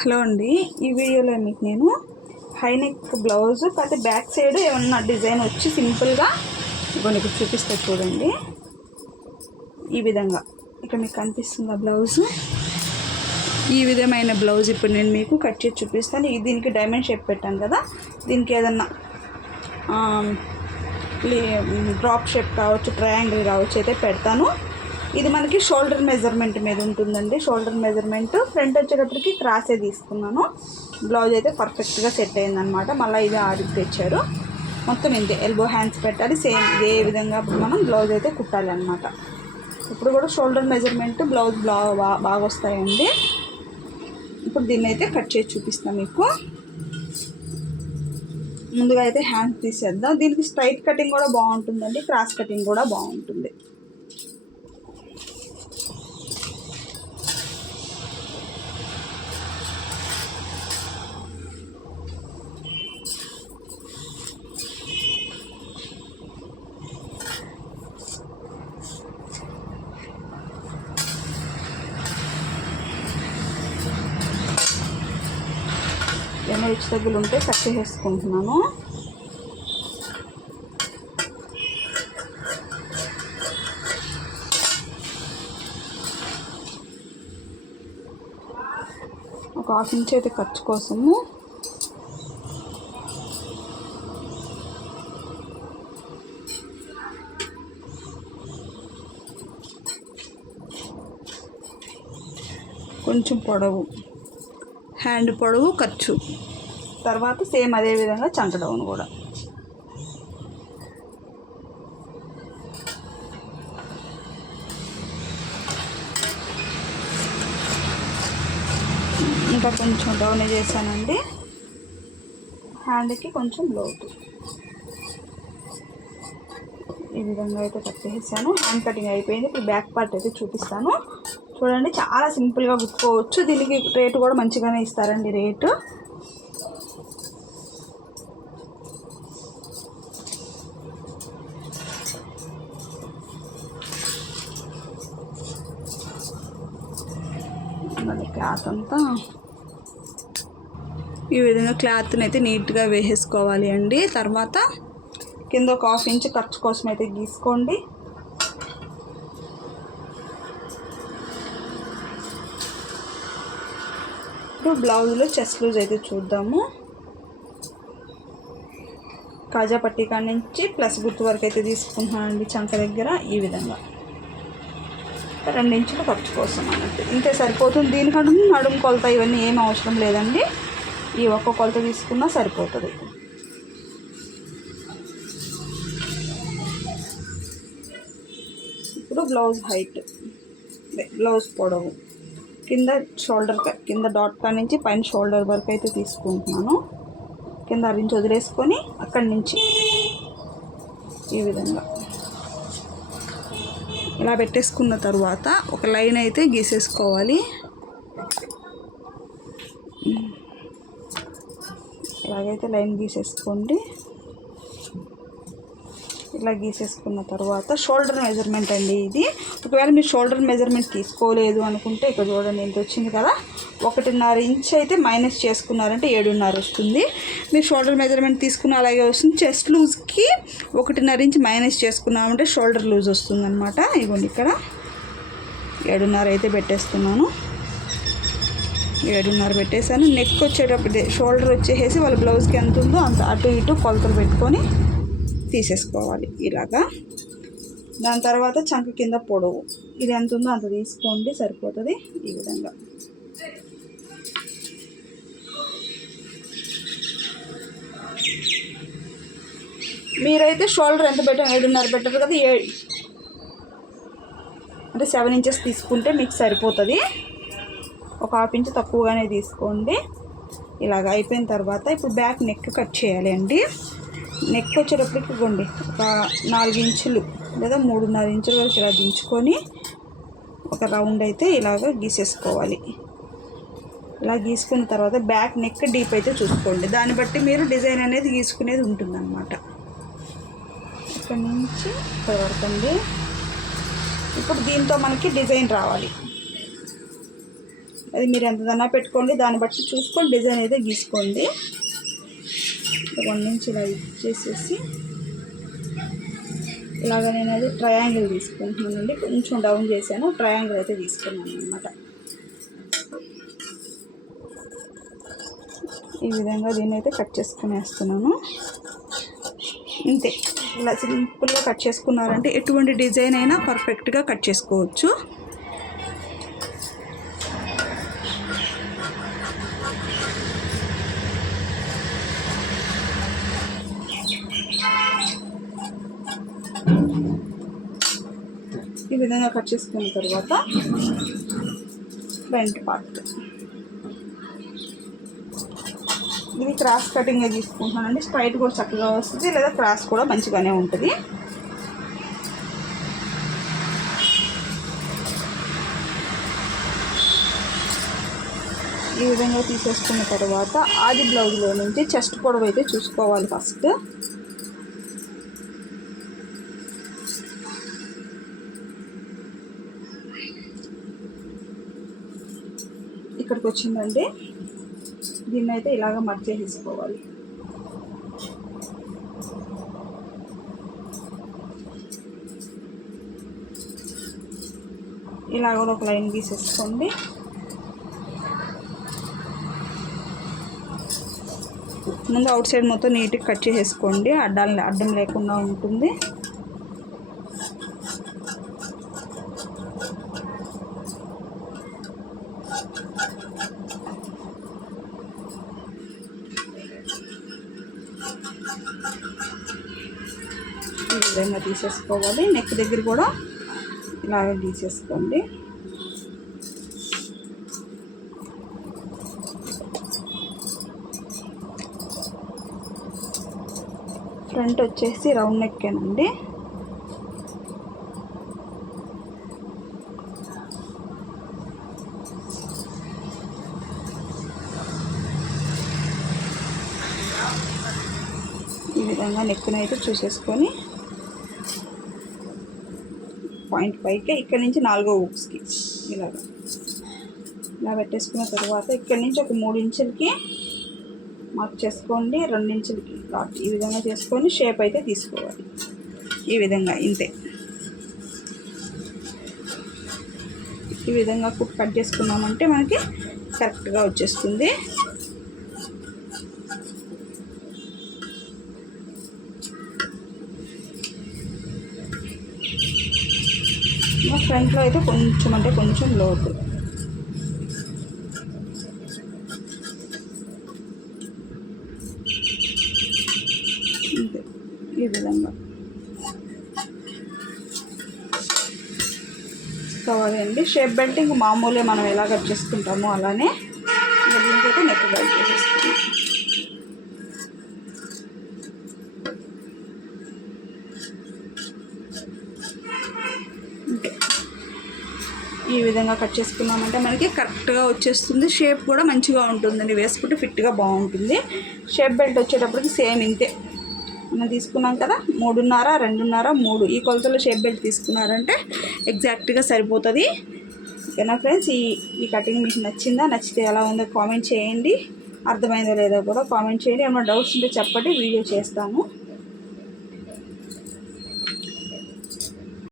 Hello అండి. ఈ వీడియోలో మీకు నేను హై నెక్ బ్లౌజ్ కాకపోతే బ్యాక్ సైడ్ ఏమన్నా డిజైన్ వచ్చి సింపుల్గా ఇప్పుడు మీకు చూపిస్తా చూడండి. ఈ విధంగా. ఇక్కడ మీకు కనిపిస్తుంది ఆ బ్లౌజ్. ఈ విధమైన బ్లౌజ్ ఇప్పుడు నేను మీకు కట్ చేసి చూపిస్తాను. ఇది దీనికి డైమండ్ షేప్ పెట్టాను కదా. దీనికి ఏదన్నా డ్రాప్ షేప్ కావచ్చు ట్రయాంగిల్ కావచ్చు అయితే పెడతాను. ఇది మనకి షోల్డర్ మెజర్మెంట్ మీద ఉంటుందండి. షోల్డర్ మెజర్మెంట్ ఫ్రంట్ వచ్చేటప్పటికి క్రాసే తీసుకున్నాను. బ్లౌజ్ అయితే పర్ఫెక్ట్గా సెట్ అయిందనమాట మళ్ళీ ఇది ఆడికి తెచ్చారు. మొత్తం ఇంతే. ఎల్బో హ్యాండ్స్ పెట్టాలి. సేమ్ ఇదే విధంగా మనం బ్లౌజ్ అయితే కుట్టాలి అనమాట ఇప్పుడు కూడా షోల్డర్ మెజర్మెంట్ బ్లౌజ్ బ్లా బాగా వస్తాయండి. ఇప్పుడు దీన్ని అయితే కట్ చేసి చూపిస్తాను మీకు. ముందుగా అయితే హ్యాండ్స్ తీసేద్దాం. దీనికి స్ట్రైట్ కటింగ్ కూడా బాగుంటుందండి. క్రాస్ కటింగ్ కూడా బాగుంటుంది. ఏమైనా తగ్గులు ఉంటే కట్ చేసేసుకుంటున్నాను. ఒక హాఫ్ ఇంచ్ అయితే ఖర్చు కోసము. కొంచెం పొడవు హ్యాండ్ పొడవు ఖర్చు. తర్వాత సేమ్ అదే విధంగా చంక డౌన్ కూడా. ఇంకా కొంచెం డౌన్ చేశానండి. హ్యాండ్కి కొంచెం లోతు. ఈ విధంగా అయితే కట్ చేసేసాను. హ్యాండ్ కటింగ్ అయిపోయింది. ఇప్పుడు బ్యాక్ పార్ట్ అయితే చూపిస్తాను. చూడండి చాలా సింపుల్గా కుట్టుకోవచ్చు దీనికి రేటు కూడా మంచిగానే ఇస్తారండి రేటు అంతా. ఈ విధంగా క్లాత్ని అయితే నీట్గా వేసేసుకోవాలి అండి. తర్వాత కింద ఒక హాఫ్ ఇంచ్ ఖర్చు కోసం అయితే గీసుకోండి. ఇప్పుడు బ్లౌజ్లో చెస్ట్ లూజ్ అయితే చూద్దాము. కాజా పట్టీ కాడ నుంచి ప్లస్ గుర్తు వరకు అయితే తీసుకుంటున్నానండి చంక దగ్గర ఈ విధంగా. రెండు ఇంచులు ఖర్చు కోసం అన్నట్టు. ఇంతే సరిపోతుంది. దీనికంటే నడుము కొలత ఇవన్నీ ఏం అవసరం లేదండి. ఈ ఒక్క కొలత తీసుకున్నా సరిపోతుంది. ఇప్పుడు బ్లౌజ్ హైట్. బ్లౌజ్ పొడవు. కింద షోల్డర్ కింద డాట్ కాడ నుంచి పైన షోల్డర్ వరకు అయితే తీసుకుంటున్నాను. కింద అరించి వదిలేసుకొని అక్కడి నుంచి ఈ విధంగా. ఇలా పెట్టేసుకున్న తర్వాత ఒక లైన్ అయితే గీసేసుకోవాలి. ఇలాగైతే లైన్ గీసేసుకోండి. ఇలా గీసేసుకున్న తర్వాత షోల్డర్ మెజర్మెంట్ అండి ఇది. ఒకవేళ మీరు షోల్డర్ మెజర్మెంట్ తీసుకోలేదు అనుకుంటే ఇక్కడ చూడండి ఎంత వచ్చింది కదా. ఒకటిన్నర ఇంచ్ అయితే మైనస్ చేసుకున్నారంటే ఏడున్నర వస్తుంది. మీరు షోల్డర్ మెజర్మెంట్ తీసుకున్న అలాగే వస్తుంది. చెస్ట్ లూజ్కి ఒకటిన్నర ఇంచ్ మైనస్ చేసుకున్నామంటే షోల్డర్ లూజ్ వస్తుంది అనమాట ఇదిగోండి ఇక్కడ. ఏడున్నర అయితే పెట్టేస్తున్నాను. ఏడున్నర పెట్టేశాను. నెక్ వచ్చేటప్పుడు షోల్డర్ వచ్చేసి వాళ్ళ బ్లౌజ్కి ఎంత ఉందో అంత అటు ఇటు కొలతలు పెట్టుకొని తీసేసుకోవాలి ఇలాగా. దాని తర్వాత చంక కింద పొడవు. ఇది ఎంత ఉందో అంత తీసుకోండి సరిపోతుంది ఈ విధంగా. మీరైతే షోల్డర్ ఎంత పెట్టారు ఐదున్నర పెట్టారు కదా ఏ అంటే సెవెన్ ఇంచెస్ తీసుకుంటే మీకు సరిపోతుంది. ఒక హాఫ్ ఇంచ్ తక్కువగానే తీసుకోండి. ఇలాగ అయిపోయిన తర్వాత ఇప్పుడు బ్యాక్ నెక్ కట్ చేయాలి అండి. నెక్ వచ్చేటప్పటికి ఇవ్వండి ఒక నాలుగు ఇంచులు లేదా మూడున్నర ఇంచుల వరకు ఇలా దించుకొని ఒక రౌండ్ అయితే ఇలాగ గీసేసుకోవాలి. ఇలా గీసుకున్న తర్వాత బ్యాక్ నెక్ డీప్ అయితే చూసుకోండి. దాన్ని బట్టి మీరు డిజైన్ అనేది గీసుకునేది ఉంటుందన్నమాట. ఇక్కడ నుంచి ఇక్కడ పడుతుంది ఇప్పుడు దీంతో మనకి డిజైన్ రావాలి. అది మీరు ఎంతదన్నా పెట్టుకోండి దాన్ని బట్టి చూసుకొని డిజైన్ అయితే గీసుకోండి. వన్ నుంచి ఇలా ఇచ్చేసేసి ఇలాగ నేను అది ట్రయాంగిల్ తీసుకుంటున్నానండి. కొంచెం డౌన్ చేశాను ట్రయాంగిల్ అయితే తీసుకున్నాను అనమాట ఈ విధంగా దీన్ని అయితే కట్ చేసుకునేస్తున్నాను. ఇంతే. ఇలా సింపుల్గా కట్ చేసుకున్నారంటే ఎటువంటి డిజైన్ అయినా పర్ఫెక్ట్గా కట్ చేసుకోవచ్చు. ఈ విధంగా కట్ చేసుకున్న తర్వాత ఫ్రంట్ పార్ట్ ఇది క్రాస్ కటింగ్ తీసుకుంటున్నానండి. స్ట్రైట్ కూడా చక్కగా వస్తుంది. లేదా క్రాస్ కూడా మంచిగానే ఉంటుంది. ఈ విధంగా తీసేసుకున్న తర్వాత ఆది బ్లౌజ్లో నుంచి చెస్ట్ పొడవు అయితే చూసుకోవాలి ఫస్ట్ ఇక్కడికి వచ్చిందండి. దీన్ని అయితే ఇలాగ మర్చేసేసుకోవాలి ఇలా కూడా ఒక లైన్ గీసేసుకోండి. ముందు అవుట్ సైడ్ మొత్తం నీట్గా కట్ చేసేసుకోండి. అడ్డాలు అడ్డం లేకుండా ఉంటుంది. విధంగా తీసేసుకోవాలి. నెక్ దగ్గర కూడా ఇలాగే తీసేసుకోండి. ఫ్రంట్ వచ్చేసి రౌండ్ నెక్కేనండి ఈ విధంగా నెక్కునైతే చూసేసుకొని పాయింట్ పైకి ఇక్కడ నుంచి నాలుగో బుక్స్కి ఇలాగ ఇలా పెట్టేసుకున్న తర్వాత ఇక్కడ నుంచి ఒక మూడు ఇంచులకి మార్క్ చేసుకోండి రెండు ఇంచులకి ఈ విధంగా చేసుకొని షేప్ అయితే తీసుకోవాలి. ఈ విధంగా ఇంతే. ఈ విధంగా కుక్ కట్ చేసుకున్నామంటే మనకి కరెక్ట్గా వచ్చేస్తుంది. ఫ్రంట్లో అయితే కొంచెం అంటే కొంచెం లోతు. ఇంతే ఈ విధంగా. కావాలి అండి షేప్ బెల్ట్ మామూలే మనం ఎలా కట్ చేసుకుంటామో అలానే ఇంకా దీనికైతే నెక్ బెల్ట్ చేసేస్తాం. ఈ విధంగా కట్ చేసుకున్నామంటే మనకి కరెక్ట్గా వచ్చేస్తుంది. షేప్ కూడా మంచిగా ఉంటుందండి. వేసుకుంటే ఫిట్గా బాగుంటుంది. షేప్ బెల్ట్ వచ్చేటప్పటికి సేమ్ ఇంతే. మనం తీసుకున్నాం కదా మూడున్నర రెండున్నర మూడు. ఈ కొలతలో షేప్ బెల్ట్ తీసుకున్నారంటే ఎగ్జాక్ట్గా సరిపోతుంది. ఓకేనా ఫ్రెండ్స్? ఈ ఈ కటింగ్ మీకు నచ్చిందా? నచ్చితే ఎలా ఉందో కామెంట్ చేయండి. అర్థమైందో లేదో కూడా కామెంట్ చేయండి. ఏమైనా డౌట్స్ ఉంటే చెప్పండి. వీడియో చేస్తాను.